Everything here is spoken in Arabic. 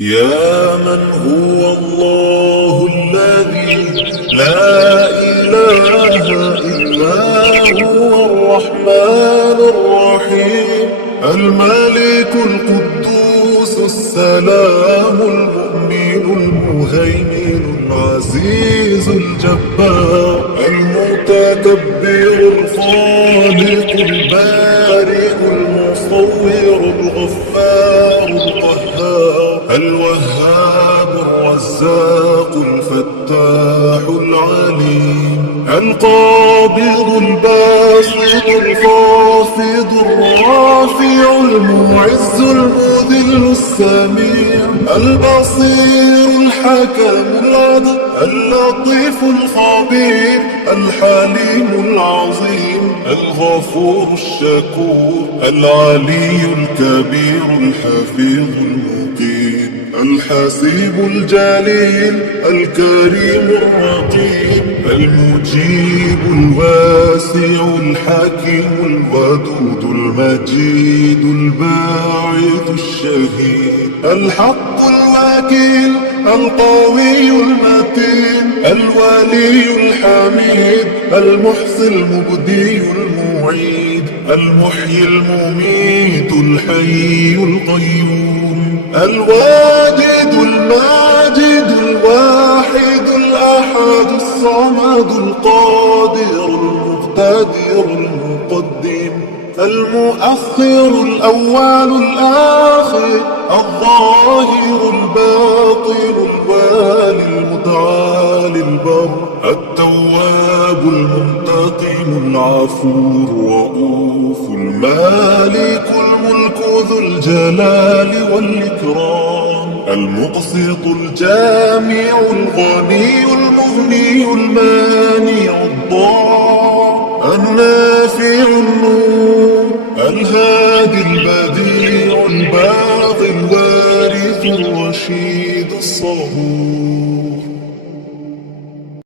يا من هو الله الذي لا إله إلا هو الرحمن الرحيم الملك القدوس السلام المؤمن المهيمن العزيز الجبار المتكبر الخالق البارئ المصور الغفار القهار الوهاب الرزاق الفتاح العليم القابض الباسط الخافض الرافع المعز المذل السميع البصير الحكم العدل اللطيف الخبير الحليم العظيم الغفور الشكور العلي الكبير الحفيظ المقيم الحسيب الجليل الكريم الرقيب المجيب الواسع الحكيم الودود المجيد الباعث الشهيد الحق الوكيل القوي المتين الولي الحميد المحصي المبدي المعيد المحيي المميت الحي القيوم الواجد الماجد الواحد الأحد الصمد القادر المقتدر المقدم المؤخر الأول الآخر الظاهر الباطن الوالي المتعالي البر التواب المنتقم العفو الرؤوف المالك الملك ذو الجلال والإكرام المقسط الجامع الغني المغني المانع الضار النافع النور الهادي البديع الباقي الوارث الرشيد الصبور.